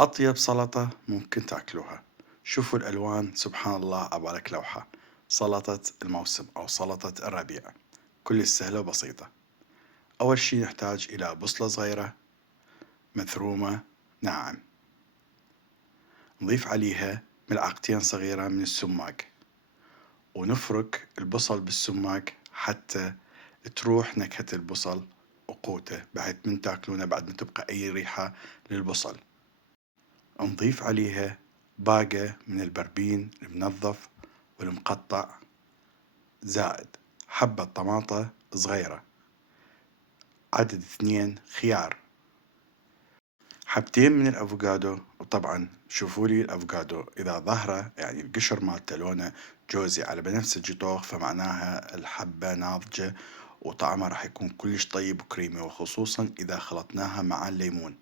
أطيب سلطة ممكن تاكلوها. شوفوا الألوان، سبحان الله، عبالك لوحة. سلطة الموسم أو سلطة الربيع، كل سهلة وبسيطة. أول شي نحتاج إلى بصلة صغيرة مثرومة ناعم، نضيف عليها ملعقتين صغيرة من السماق، ونفرك البصل بالسماق حتى تروح نكهة البصل وقوته، بحيث من تاكلونه بعد ما تبقى أي ريحة للبصل. نضيف عليها باقة من البربين المنظف والمقطع، زائد حبة طماطة صغيرة، عدد 2 خيار، حبتين من الأفوكادو. وطبعا شوفوا لي الأفوكادو إذا ظهره يعني القشر مالته لونه جوزي على بنفسجي طوخ، فمعناها الحبة ناضجة وطعمها راح يكون كلش طيب وكريمي، وخصوصا إذا خلطناها مع الليمون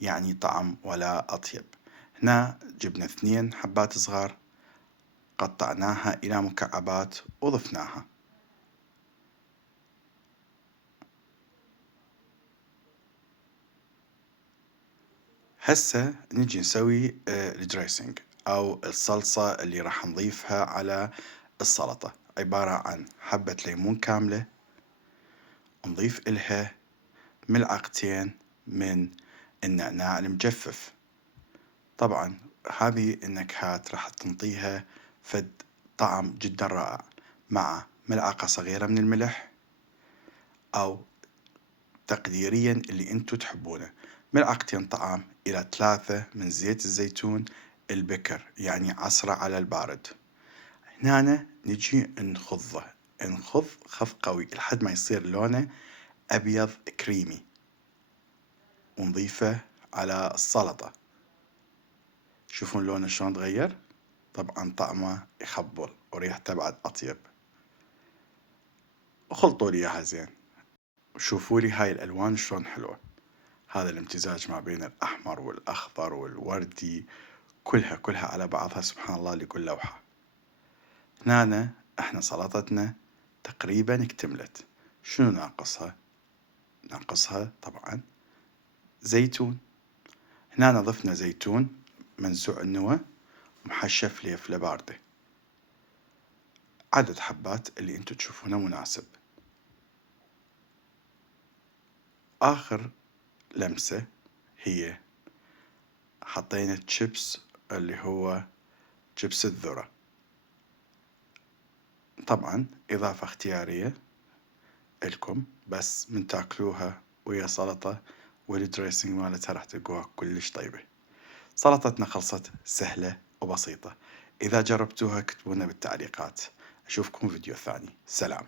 يعني طعم ولا أطيب. هنا جبنا 2 حبات صغار، قطعناها إلى مكعبات وضفناها. هسه نجي نسوي الدريسنج أو الصلصة اللي راح نضيفها على السلطة. عبارة عن حبة ليمون كاملة، نضيف إلها ملعقتين من النعناع المجفف. طبعا هذه النكهات راح تنطيها فد طعم جدا رائع، مع ملعقة صغيرة من الملح أو تقديريا اللي انتو تحبونه، ملعقتين طعام إلى 3 من زيت الزيتون البكر يعني عصرة على البارد. هنا نجي نخض خض قوي لحد ما يصير لونه أبيض كريمي، ونضيفه على السلطة. شوفون لونه شلون تغير، طبعا طعمه يخبل وريحته بعد أطيب. وخلطوا لي إياها زين، وشوفوا لي هاي الألوان شلون حلوة. هذا الامتزاج ما بين الأحمر والأخضر والوردي، كلها على بعضها، سبحان الله لكل لوحة. هنا احنا سلطتنا تقريبا اكتملت. شنو ناقصها؟ ناقصها طبعا زيتون. هنا ضفنا زيتون منزوع النوى محشف ليفلة باردة، عدد حبات اللي انتو تشوفونه مناسب. آخر لمسة هي حطينا تشيبس اللي هو شيبس الذرة، طبعا إضافة اختيارية إلكم، بس من تاكلوها ويا سلطة والدريسنج مالتها راح تلقوها كلش طيبة. سلطتنا خلصت، سهلة وبسيطة. إذا جربتوها اكتبونا بالتعليقات. أشوفكم فيديو ثاني. سلام.